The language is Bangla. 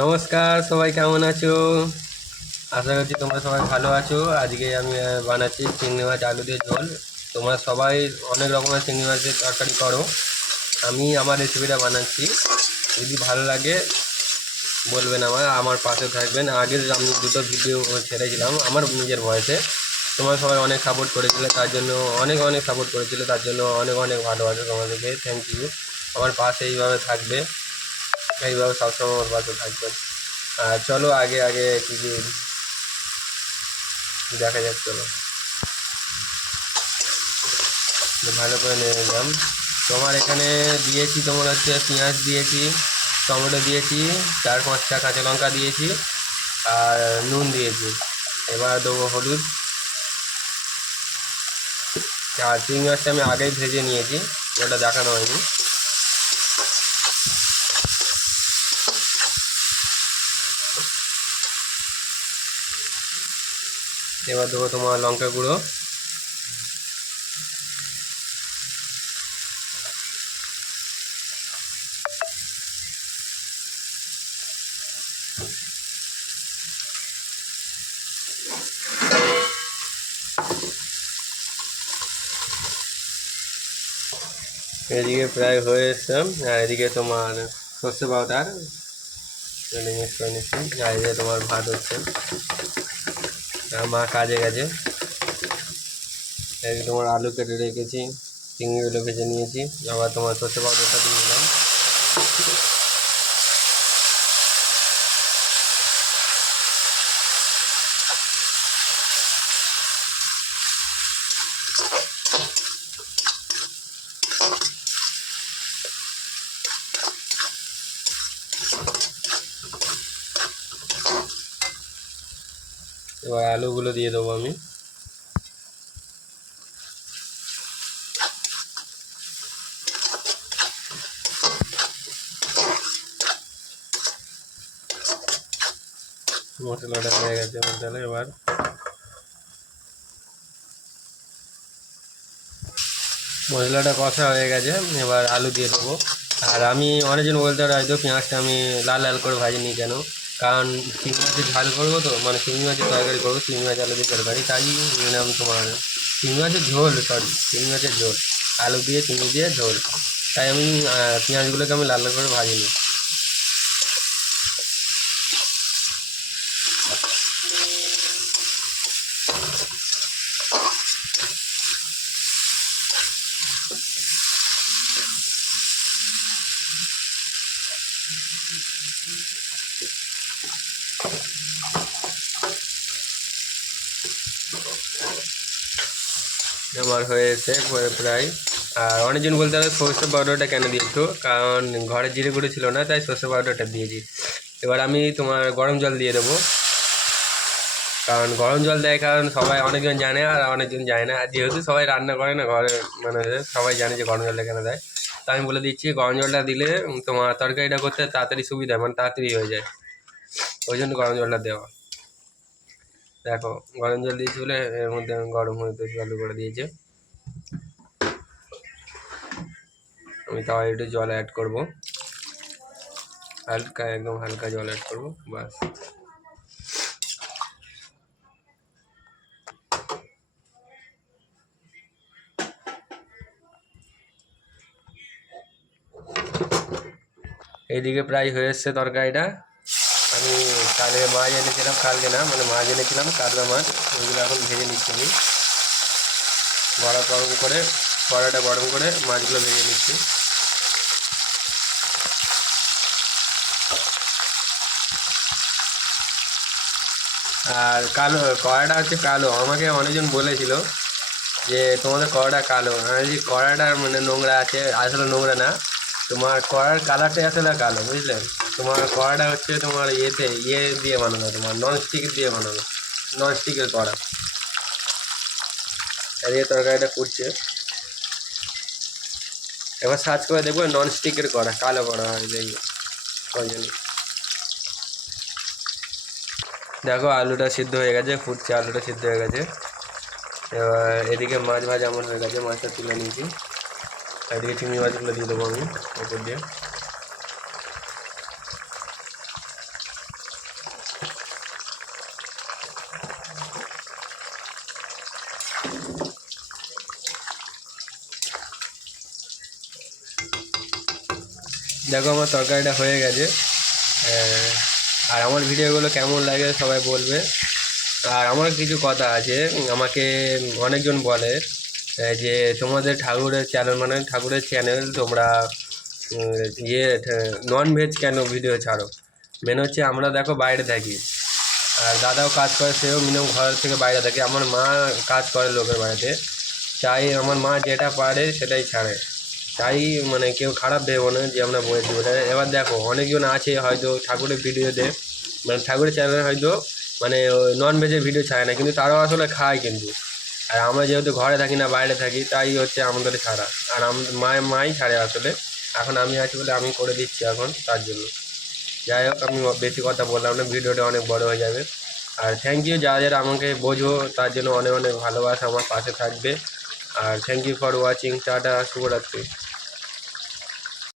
নমস্কার, সবাই কেমন আছো? আশা করছি তোমরা সবাই ভালো আছো। আজকে আমি বানাচ্ছি চিংড়ি মাছ আলু দিয়ে ঝোল। তোমরা সবাই অনেক রকমের চিংড়ি মাছের তরকারি করো, আমি আমার রেসিপিটা বানাচ্ছি। যদি ভালো লাগে বলবেন, আমার পাশে থাকবেন। আগে আমি দুটো ভিডিও ছেড়েছিলাম আমার নিজের ভয়েসে, তোমরা সবাই অনেক সাপোর্ট করেছিলে, তার জন্য অনেক অনেক সাপোর্ট করেছিলে, তার জন্য অনেক অনেক ভালোবাসা তোমাদেরকে, থ্যাংক ইউ। আমার পাশে এইভাবে থাকবে, এইভাবে সবসময় আমার পাশে থাকবেন। আর চলো আগে আগে কিছু দেখা যাক। চলো ভালো করে নিয়ে নিলাম। তোমার এখানে দিয়েছি, তোমার হচ্ছে পেঁয়াজ দিয়েছি, টমেটো দিয়েছি, 4-5টা কাঁচা লঙ্কা দিয়েছি, আর নুন দিয়েছি। এবার দেবো হলুদ। আর চিংড়ি মাছটা আমি আগেই ভেজে নিয়েছি, ওটা দেখানো হয়নি। এবার দেবো তোমার লঙ্কা গুঁড়ো, এদিকে প্রায় হয়ে এসছে। আর এদিকে তোমার সর্ষে পাউডার মিক্স করে নিচ্ছি। আর এদিকে তোমার ভাত হচ্ছে, মা কাজে গেছে। এদিকে তোমার আলু কেটে রেখেছি, চিংড়িগুলো ভেজে নিয়েছি। আবার তোমার সর্ষে পাউডারটা দিয়ে দিলাম। এবার আলুগুলো দিয়ে দেবো আমি। মশলাটা হয়ে গেছে মশলা। এবার মশলাটা কষা হয়ে গেছে, এবার আলু দিয়ে দেবো। আর আমি অনেকজন বলতে পারে হয়তো পেঁয়াজটা আমি লাল লাল করে ভাজিনি কেন, কারণ চিংড়ি মাছের ঝাল করবো, তো মানে চিংড়ি মাছের তরকারি করবো, চিংড়ি মাছ আলু দিয়ে তরকারি, তাই নিলাম তোমার চিংড়ি মাছের ঝোল, সরি চিংড়ি মাছের ঝোল, আলু দিয়ে চিংড়ি দিয়ে ঝোল। তাই আমি পেঁয়াজগুলোকে আমি লাল লাল করে ভাজিনি। আমার হয়েছে প্রায়। আর অনেকজন বলতে হবে সর্ষে পাউডারটা কেন দিয়েছো, কারণ ঘরে জিরে গুঁড়ো ছিল না, তাই সর্ষে পাউডারটা দিয়েছি। এবার আমি তোমার গরম জল দিয়ে দেবো, কারণ গরম জল দেয়, কারণ সবাই অনেকজন জানে আর অনেকজন জানে না। আর যেহেতু সবাই রান্না করে না ঘরে, মানে সবাই জানে যে গরম জলটা কেন দেয়। তো আমি বলে দিচ্ছি, গরম জলটা দিলে তোমার তরকারিটা করতে তাড়াতাড়ি সুবিধা, মানে তাড়াতাড়ি হয়ে যায়, ওই জন্য গরম জলটা দেওয়া। দেখো গরম জল দিয়েছি বলে এর মধ্যে গরম হতে চালু করে দিয়েছে। আমি তাও একটু জল অ্যাড করবো, হালকা, একদম হালকা জল অ্যাড করবো, বাস। এইদিকে প্রায় হয়ে এসছে তরকারিটা। আমি কালকে মাছ এনেছিলাম, কালকে না মানে মাছ এনেছিলাম কাতলা মাছ, ওইগুলো এখন ভেজে নিচ্ছি আমি। কড়াটা গরম করে মাছগুলো ভেজে নিচ্ছি। আর কালো কড়াটা হচ্ছে কালো, আমাকে অনেকজন বলেছিল যে তোমাদের কড়াটা কালো। আমি যে কড়াটা মানে নোংরা আছে, আসলে নোংরা না, তোমার কড়ার কালারটাই আসলে কালো, বুঝলে। তোমার কড়াটা হচ্ছে তোমার ইয়ে দিয়ে বানানো, তোমার ননস্টিক দিয়ে বানানো, ননস্টিকের কড়া। আর এই তরকারিটা করছে, এবার সার্চ করে দেখবো ননস্টিকের কড়া, কালো কড়া হয় দেখবে ওই জন্য। দেখো আলুটা সিদ্ধ হয়ে গেছে, ফুটছে, আলুটা সিদ্ধ হয়ে গেছে। এবার এদিকে মাছ ভাজা আমার হয়ে গেছে, মাছটা তুলে নিয়েছি। এদিকে চিংড়ি মাছগুলো দিয়ে দেবো আমি ওপর দিয়ে। দেখো আমার তরকারিটা হয়ে গেছে। আর আমার ভিডিওগুলো কেমন লাগে সবাই বলবে। আর আমার কিছু কথা আছে, আমাকে অনেকজন বলে যে তোমাদের ঠাকুরের চ্যানেল, মানে ঠাকুরের চ্যানেল তোমরা ইয়ে নন ভেজ কেন ভিডিও ছাড়ো। মেন হচ্ছে আমরা দেখো বাইরে থাকি, আর দাদাও কাজ করে, সেও মিনিমাম ঘর থেকে বাইরে থাকে। আমার মা কাজ করে লোকের বাড়িতে, চাই আমার মা যেটা পারে সেটাই ছাড়ে। তাই মানে কেউ খারাপ ভেবো না যে আমরা বলেছি বলে। এবার দেখো অনেকজন আছে হয়তো ঠাকুরের ভিডিওতে, মানে ঠাকুরের চ্যানেলে হয়তো মানে নন ভেজের ভিডিও ছাড়ে না, কিন্তু তারাও আসলে খায় কিন্তু। আর আমরা যেহেতু ঘরে থাকি না বাইরে থাকি, তাই হচ্ছে আমাদের ছাড়া। আর মাই ছাড়ে আসলে। এখন আমি আছি বলে আমি করে দিচ্ছি এখন, তার জন্য। যাই হোক, আমি বেশি কথা বললাম না, ভিডিওটা অনেক বড় হয়ে যাবে। আর থ্যাংক ইউ যারা যারা আমাকে বোঝো, তার জন্য অনেক অনেক ভালোবাসা, আমার পাশে থাকবে। আর thank you for watching. Ta-ta, শুভরাত্রি।